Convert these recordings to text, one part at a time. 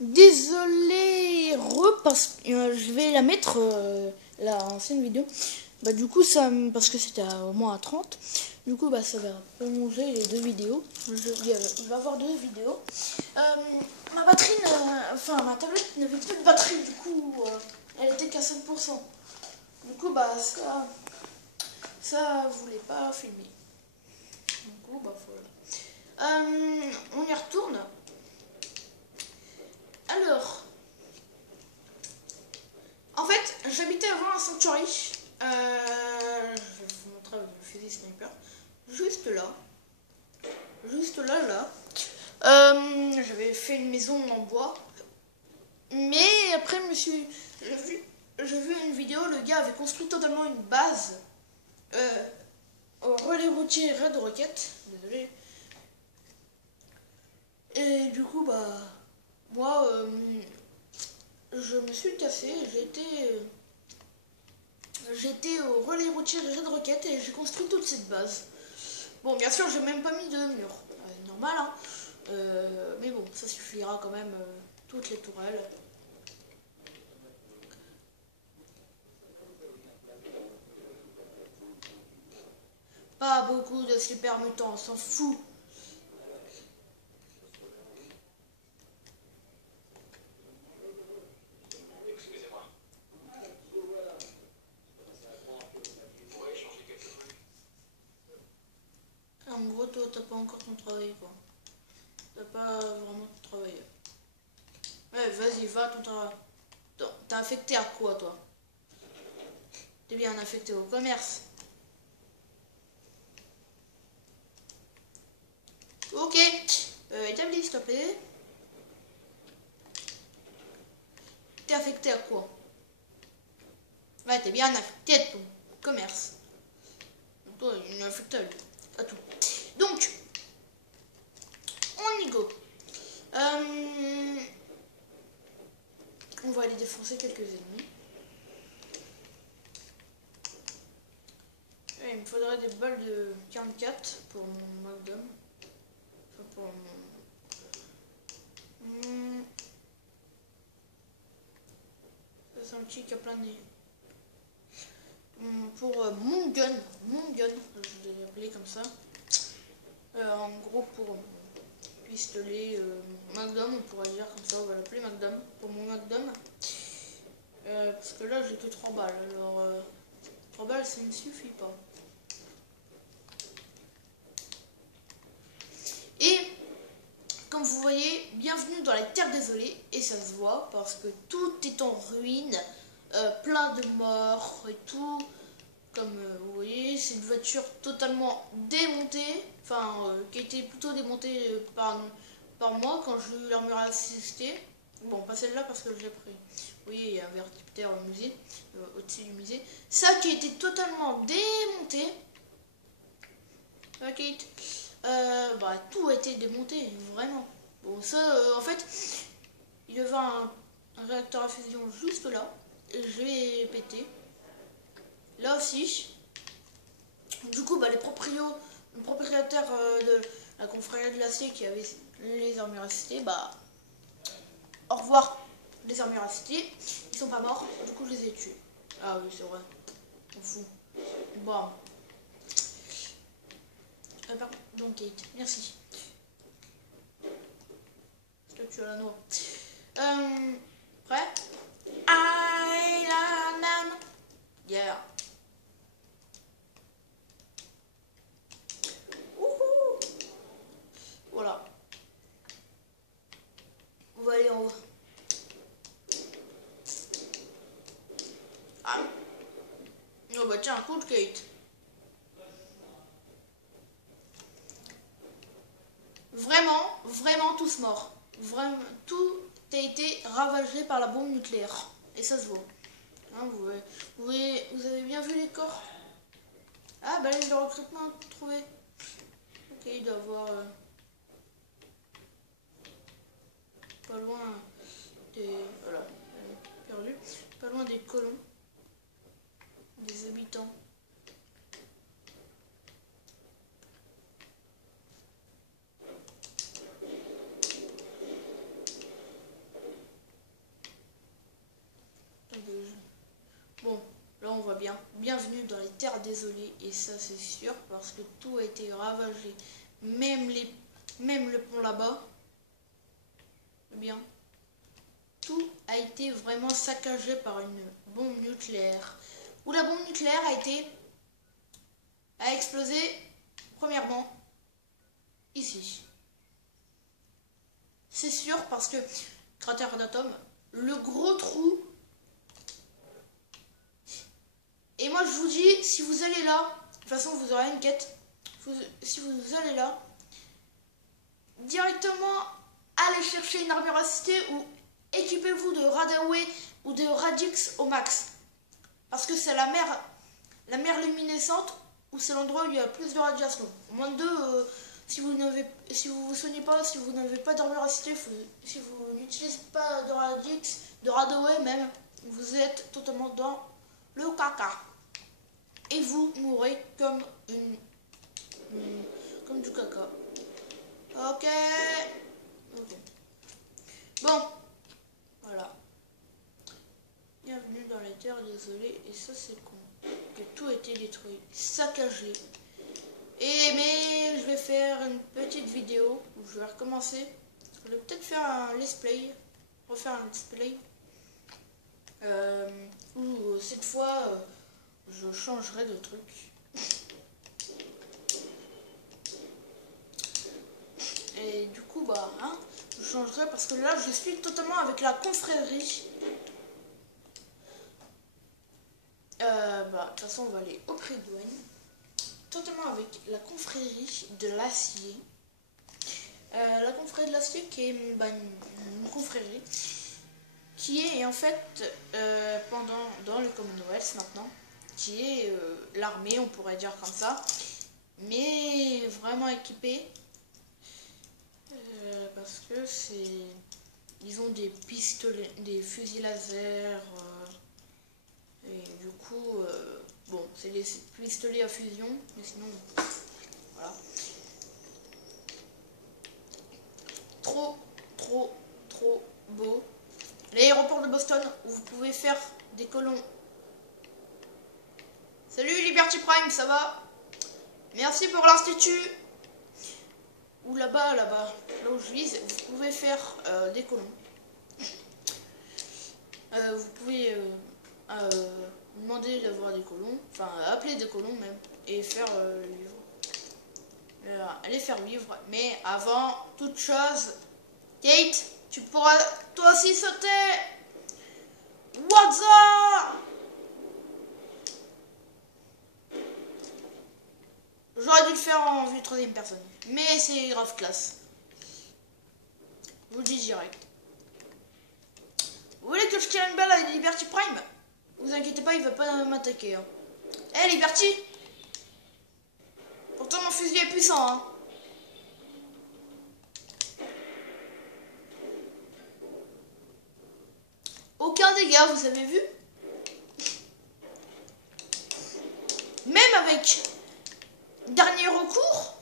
Désolé, parce que je vais la mettre la ancienne vidéo. Bah du coup ça parce que c'était au moins à 30. Du coup bah ça va prolonger les deux vidéos. Il va y avoir deux vidéos. Ma batterie, enfin ma tablette n'avait plus de batterie du coup elle était qu'à 5%. Du coup bah ça voulait pas filmer. Du coup bah voilà. On y retourne. Alors. En fait, j'habitais avant un sanctuary. Je vais vous montrer avec le fusil sniper. Juste là. Juste là, là. J'avais fait une maison en bois. Mais après, j'ai vu une vidéo, le gars avait construit totalement une base. Au relais routier Red Rocket. Désolé. Et du coup, bah. Moi, je me suis cassé. J'étais au relais routier Red Rocket et j'ai construit toute cette base. Bon, bien sûr, j'ai même pas mis de mur. Normal, hein. Mais bon, ça suffira quand même, toutes les tourelles. Pas beaucoup de super mutants, on s'en fout. En gros, toi, t'as pas encore ton travail, quoi. T'as pas vraiment ton travail. Ouais, vas-y, va ton travail. T'es affecté à quoi, toi? T'es bien affecté au commerce. Ok. Établis, s'il te plaît. T'es affecté à quoi? Ouais, t'es bien affecté à ton commerce. Donc, toi, il est affecté à tout. Donc, on y go. On va aller défoncer quelques ennemis. Et il me faudrait des balles de 44 pour mon Magnum. Enfin, pour mon... Ça, c'est un petit qui a plein de... Pour mon gun, je l'ai appelé comme ça. En gros, pour mon pistolet Magnum, on pourrait dire comme ça, on va l'appeler Magnum. Pour mon Magnum. Parce que là, j'ai que 3 balles. Alors, 3 balles, ça ne suffit pas. Et comme vous voyez, bienvenue dans la Terre désolée, et ça se voit parce que tout est en ruine, plein de morts et tout. Comme vous voyez, c'est une voiture totalement démontée, enfin qui a été plutôt démontée par moi quand j'ai eu l'armure assistée. Bon, pas celle-là parce que je l'ai pris. Vous voyez, il y a un vertiptère au musée, au-dessus du musée. Ça qui a été totalement démonté. Ok. Bah, tout a été démonté, vraiment. Bon, ça, en fait, il y avait un réacteur à fusion juste là. Et je l'ai pété. Là aussi. Du coup, bah, le propriétaire de la confrérie de l'acier qui avait les armures assistées, bah, au revoir les armures assistées. Ils sont pas morts, du coup, je les ai tués. Ah oui, c'est vrai. On fout. Bon. Donc, Kate, merci. Toi, tu as la noix. Prêt? Iron Man. Yeah. Wouhou. Voilà. On va aller en haut. Ah. Oh bah tiens, cool Kate. Vraiment tous morts. Vraiment, tout a été ravagé par la bombe nucléaire. Et ça se voit. Hein, vous avez bien vu les corps? Ah, bah les de recrutement trouvé. Ok, il doit avoir pas loin des... Voilà, perdu. Pas loin des colons. Des habitants. bien. Bienvenue dans les terres désolées, et ça c'est sûr, parce que tout a été ravagé. Même le pont là-bas. Bien. Tout a été vraiment saccagé par une bombe nucléaire. Où la bombe nucléaire a explosé, premièrement, ici. C'est sûr, parce que cratère d'atome, le gros trou. Et moi je vous dis, si vous allez là, de toute façon vous aurez une quête. Si vous allez là, directement allez chercher une armure assistée ou équipez-vous de Radaway ou de Radix au max. Parce que c'est la mer luminescente, où c'est l'endroit où il y a plus de radiation. Au moins de 2, si vous soignez pas, si vous n'avez pas d'armure assistée, si vous n'utilisez pas de Radix, de Radaway même, vous êtes totalement dans le caca. Et vous mourrez comme comme du caca. Ok. Bon. Voilà. Bienvenue dans les terres désolées. Et ça c'est con. Que tout a été détruit. Saccagé. Mais je vais faire une petite vidéo où je vais recommencer. Je vais peut-être faire un let's play. Refaire un let's play. Où cette fois je changerai de truc. Et du coup bah je changerai parce que là je suis totalement avec la confrérie. De toute façon on va aller au prix de douane. Totalement avec la confrérie de l'acier. La confrérie de l'acier qui est une confrérie qui est en fait dans le Commonwealth maintenant, qui est l'armée, on pourrait dire comme ça, mais vraiment équipée parce que ils ont des pistolets, des fusils laser et du coup bon, c'est des pistolets à fusion, mais sinon voilà. Trop beau. L'aéroport de Boston où vous pouvez faire des colons. Salut Liberty Prime, ça va? Merci pour l'institut. Ou là-bas, là où je vise, vous pouvez faire des colons. Vous pouvez demander d'avoir des colons, enfin appeler des colons même, et faire vivre. Les faire vivre. Mais avant toute chose, Kate, tu pourras toi aussi sauter. What's up? J'aurais dû le faire en vue troisième personne, mais c'est grave classe. Je vous le dis direct. Vous voulez que je tire une balle à Liberty Prime? Vous inquiétez pas, il va pas m'attaquer. Hein. Hey Liberty! Pourtant mon fusil est puissant. Hein. Aucun dégât, vous avez vu? Même avec dernier recours.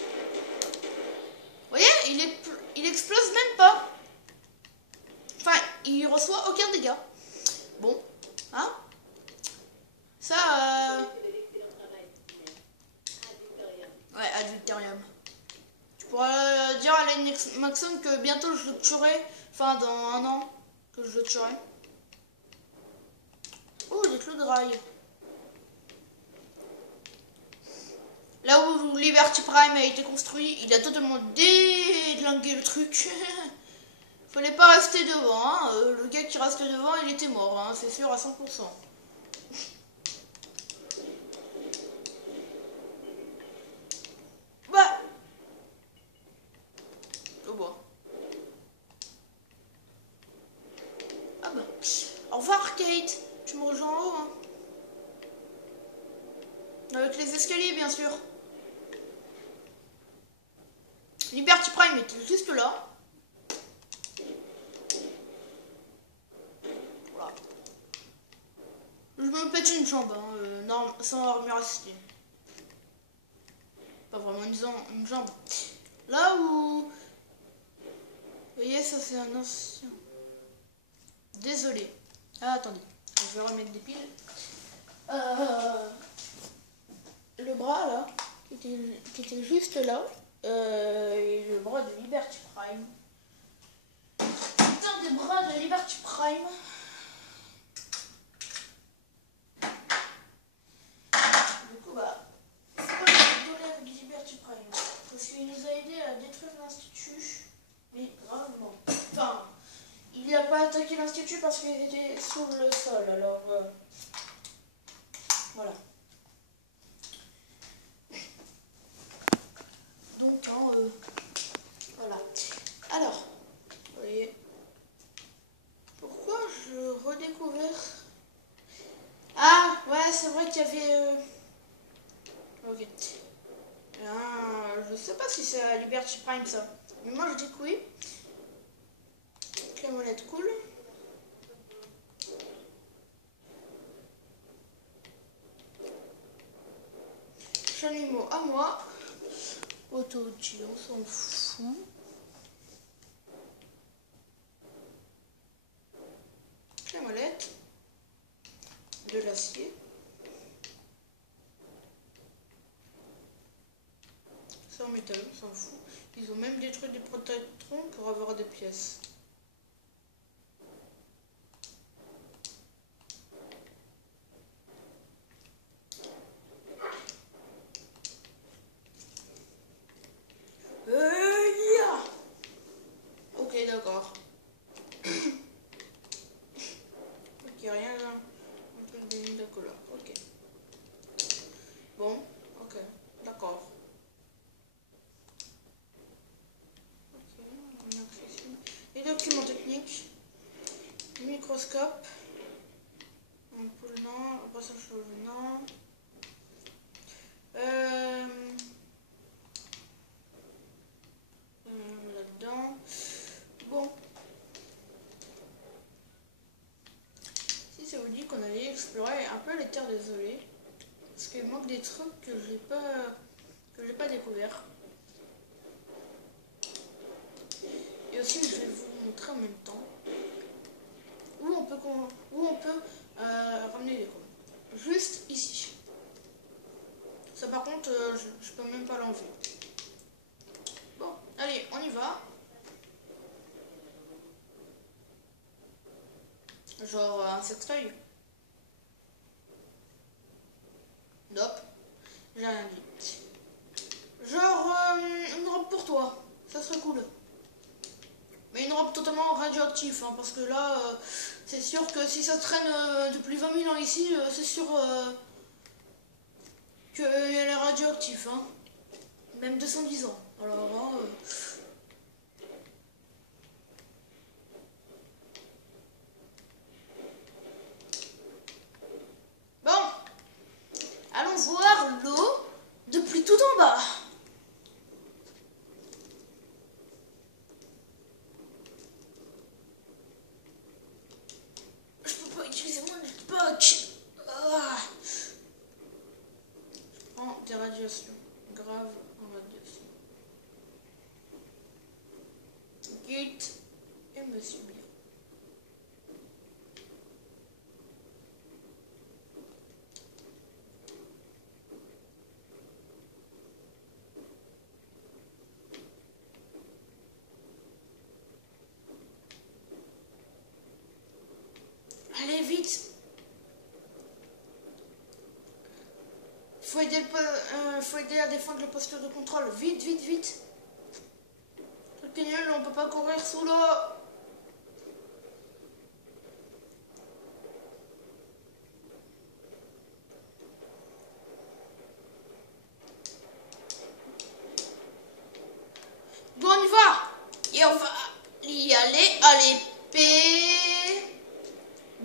Vous voyez, il explose même pas. Enfin, il reçoit aucun dégât. Bon, hein? Ça, ouais, ad Victoriam. Tu pourras dire à Lenny Maxon que bientôt je le tuerai. Enfin, dans 1 an, que je le tuerai. Oh, des clous de rail. Là où Liberty Prime a été construit, il a totalement déglingué le truc. Fallait pas rester devant, hein. Le gars qui reste devant, il était mort, hein, c'est sûr à 100%. Bah. Au bois. Ah bah. Au revoir Kate, tu me rejoins en haut, hein. Avec les escaliers, bien sûr. Liberty Prime était juste là. Voilà. Je me pète une jambe, hein, non, sans armure assistée. Pas vraiment une jambe. Là où... Vous voyez, ça c'est un ancien... Désolé. Ah, attendez. Je vais remettre des piles. Le bras là, qui était juste là, et le bras de Liberty Prime. Putain des bras de Liberty Prime. Du coup bah, c'est pas le dollar avec Liberty Prime. Parce qu'il nous a aidé à détruire l'institut, mais gravement. Enfin, il n'a pas attaqué l'institut parce qu'il était sous le sol, alors voilà. Donc, voilà. Alors, vous voyez, pourquoi je redécouvert... Ah, ouais, c'est vrai qu'il y avait... Ok. Je sais pas si c'est à Liberty Prime, ça. Mais moi, j'ai découvert que la molette cool. Chalumeau à moi. Auto-outil, on s'en fout. La molette. De l'acier. C'est en métal, on s'en fout. Ils ont même détruit des protectrons pour avoir des pièces. Yeah. Ok, d'accord. Ok, rien un peu de ligne de couleur. Ok. Bon, ok, d'accord. Ok, on a accessible. Les documents techniques. Microscope. Ampoule, non. Brossage cheveux, non. Là-dedans. Bon. Si ça vous dit qu'on allait explorer un peu les terres désolées. Parce qu'il manque des trucs que j'ai pas découvert. Et aussi je vais vous montrer en même temps où on peut ramener les combes. Juste ici. Ça par contre je peux même pas l'enlever. Bon, allez, on y va. Genre un sextoy. Nope, j'ai rien dit. Genre une robe pour toi, ça serait cool. Mais une robe totalement radioactive, hein, parce que là, c'est sûr que si ça traîne depuis 20 000 ans ici, c'est sûr qu'elle est radioactive. Hein. Même 210 ans. Alors là... Bon, allons voir l'eau depuis tout en bas. Je peux pas utiliser mon jetpack. Ah. Je prends des radiations graves en radiation. Quitte et me subir. Allez, vite! Faut aider à défendre le poste de contrôle. Vite, vite, vite! Truc est nul, on peut pas courir sous l'eau! Bon, on y va! Et on va y aller à l'épée!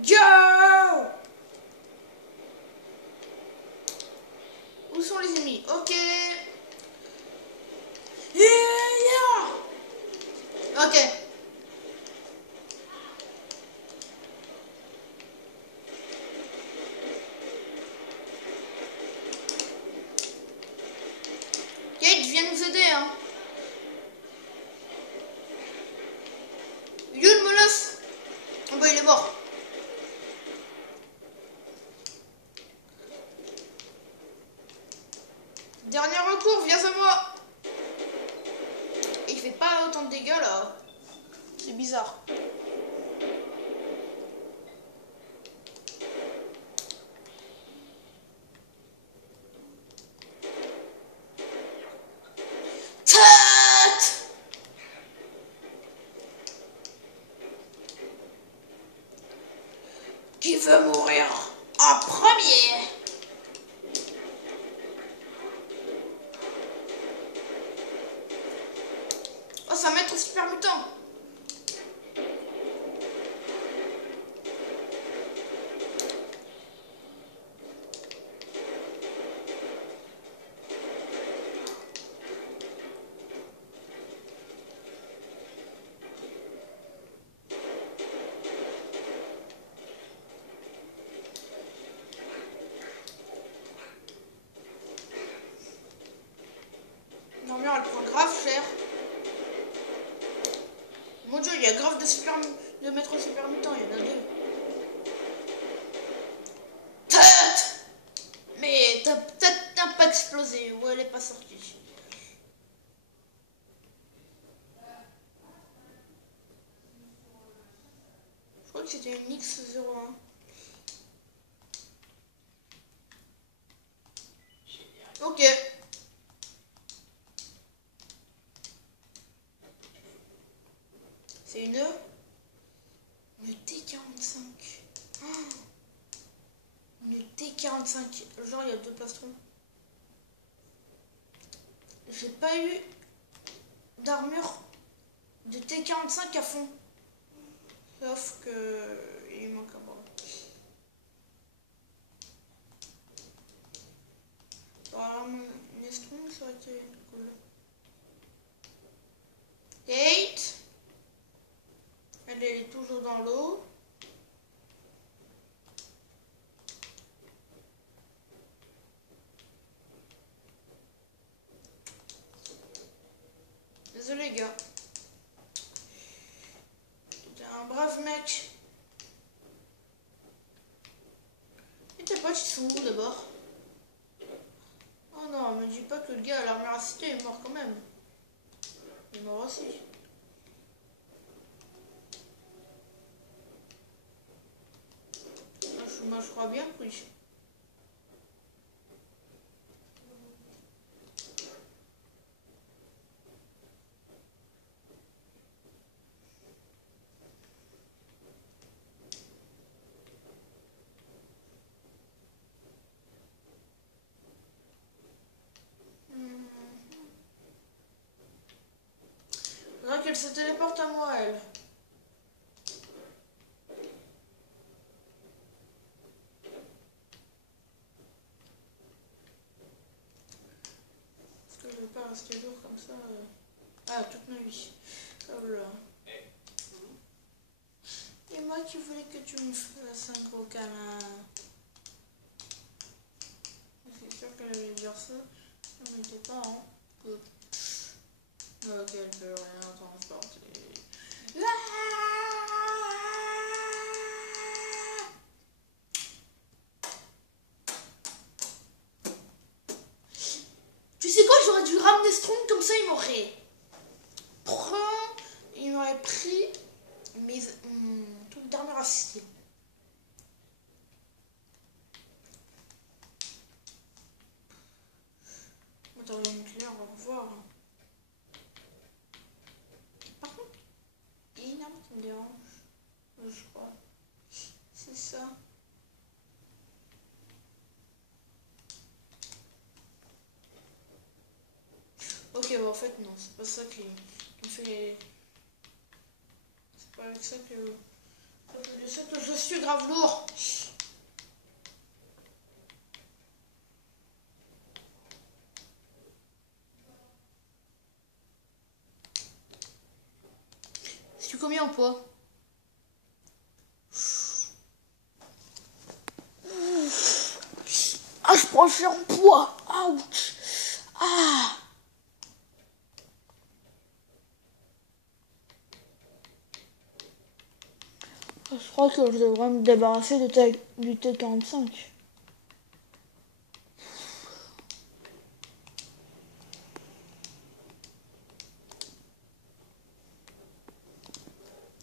Go! Où sont les ennemis? Ok! Yeah! Ok. Kate, viens nous aider, hein. Il est où le molosse? Oh bah il est mort. de dégâts là. C'est bizarre. Tête! Qui veut mourir en premier? Oh, ça va mettre super mutant. L'armure elle prend grave cher. Mon dieu, il y a grave de maîtres super mutants, il y en a deux. Tête! Mais ta tête n'a pas explosé, ou elle est pas sortie. Je crois que c'était une X01. Ok. C'est une T45. Oh, une T45. Genre, il y a deux plastrons. J'ai pas eu d'armure de T45 à fond. Sauf que il manque un bras. Alors, mon estron, ça aurait été cool. Kate. Elle est toujours dans l'eau. Désolé, gars. T'es un brave mec. Et tes potes, ils sont où d'abord? Oh non, me dis pas que le gars à l'armure acide est mort quand même. Il est mort aussi. Moi, je crois bien que oui. Faudrait qu'elle se téléporte à moi, elle. Parce que je vais pas rester lourd comme ça. Ah, toute ma vie. Voilà. Et moi qui voulais que tu me fasses un gros câlin. C'est sûr qu'elle allait dire ça. Je ne m'étais pas, hein. Ok, elle peut rien transporter. Tu sais quoi, j'aurais dû ramener Strong comme ça, il m'aurait pris mes trucs d'armure assistée. Matériel nucléaire, on va revoir. Par contre, il y a une arme qui me dérange, je crois. C'est ça. Ok, bah en fait, non, c'est pas ça qui me fait les... C'est pas avec ça que... C'est ça que je suis grave lourd. Je suis combien en poids? Ah, je prends cher en poids. Ouch. Ah. Je crois que je devrais me débarrasser du T45.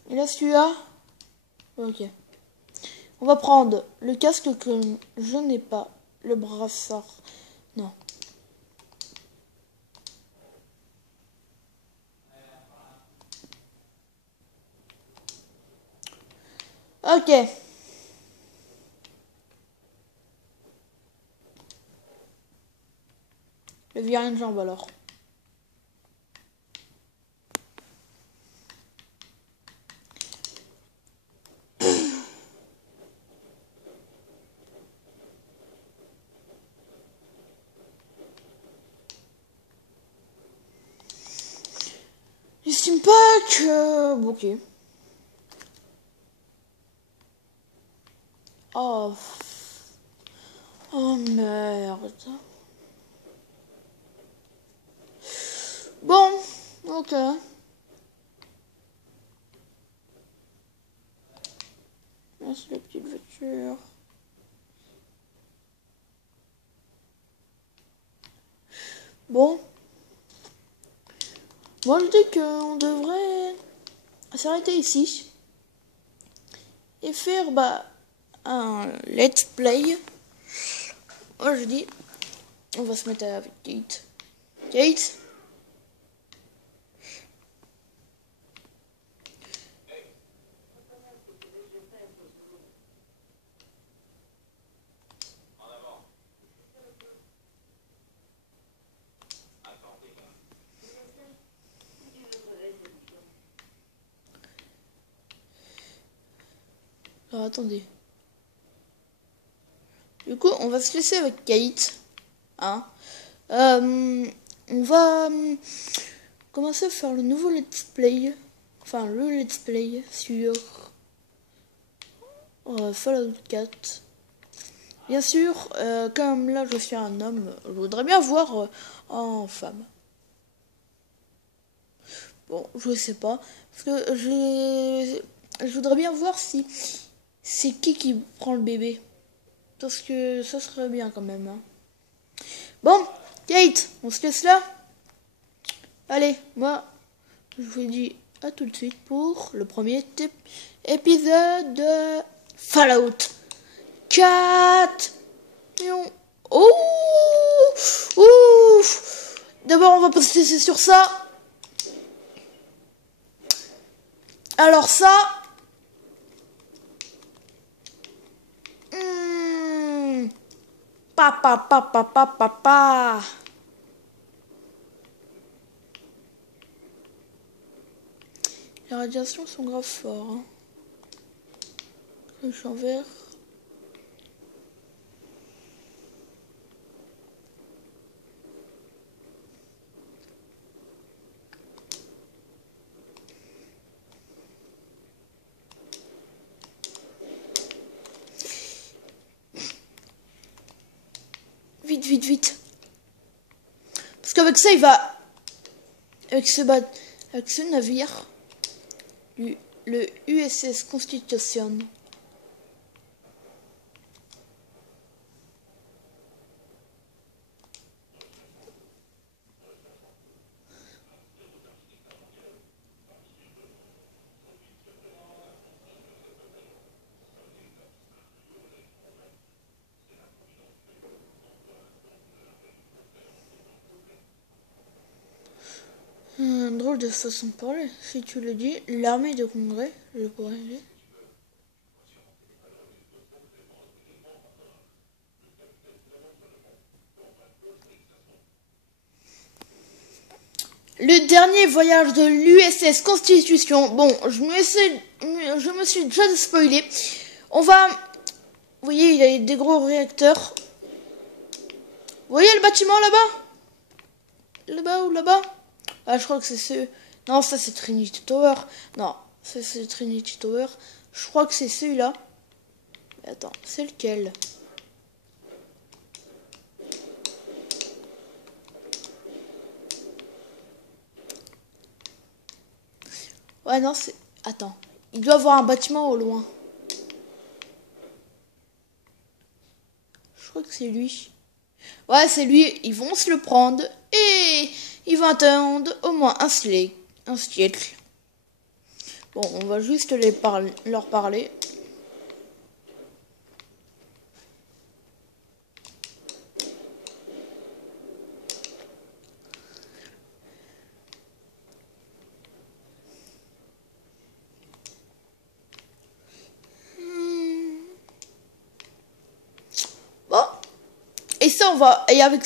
Et là, celui-là. Ok. On va prendre le casque que je n'ai pas. Le brassard. Non. Ok. Le virage de jambe alors. J'estime pas que... Ok. Oh. Oh merde. Bon. Ok. Merci la petite voiture. Bon. Moi je dis qu'on devrait s'arrêter ici. Et faire un let's play. Moi je dis, on va se mettre avec Kate. Kate? Alors attendez. Du coup, on va se laisser avec Kate. Hein. On va commencer à faire le nouveau let's play. Enfin, le let's play sur Fallout 4. Bien sûr, comme là je suis un homme, je voudrais bien voir en femme. Bon, je sais pas. Parce que je voudrais bien voir si c'est qui prend le bébé. Parce que ça serait bien quand même. Hein. Bon, Kate, on se laisse là. Allez, moi, je vous dis à tout de suite pour le premier épisode de Fallout 4. Oh, ouf. D'abord, on va pas se laisser sur ça. Alors ça... Papa. Les radiations sont grave fortes. Hein. Je suis en vert. Vite. Parce qu'avec ça, il va... Avec ce navire, le USS Constitution. Drôle de façon de parler. Si tu le dis, l'armée de Congrès, je pourrais dire. Le dernier voyage de l'USS Constitution. Bon, je me suis déjà spoilé. On va... Vous voyez, il y a des gros réacteurs. Vous voyez le bâtiment là-bas? Là-bas ou là-bas? Ah, je crois que c'est ce... Non, ça c'est Trinity Tower. Non, ça c'est Trinity Tower. Je crois que c'est celui-là. Attends, c'est lequel? Ouais, non, c'est... Attends. Il doit avoir un bâtiment au loin. Je crois que c'est lui. Ouais, c'est lui. Ils vont se le prendre. Et ils vont attendre au moins un siècle. Bon, on va juste leur parler. Bon. Et ça, avec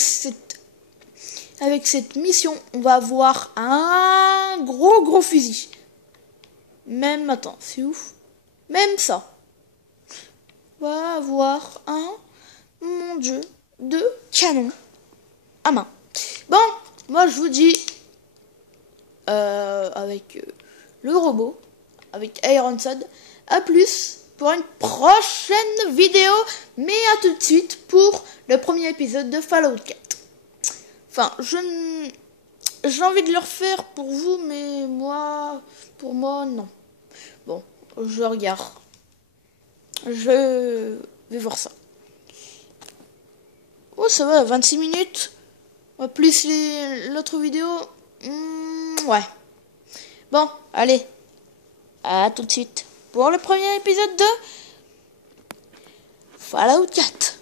cette mission, on va avoir un gros fusil. Même, attends, c'est ouf. Même ça. On va avoir mon dieu, 2 canons à main. Bon, moi je vous dis, avec le robot, avec Ironside, à plus pour une prochaine vidéo. Mais à tout de suite pour le premier épisode de Fallout 4. Enfin, j'ai envie de le refaire pour vous, mais pour moi, non. Bon, je regarde. Je vais voir ça. Oh, ça va, 26 minutes. Plus l'autre vidéo. Ouais. Bon, allez. À tout de suite pour le premier épisode de Fallout 4.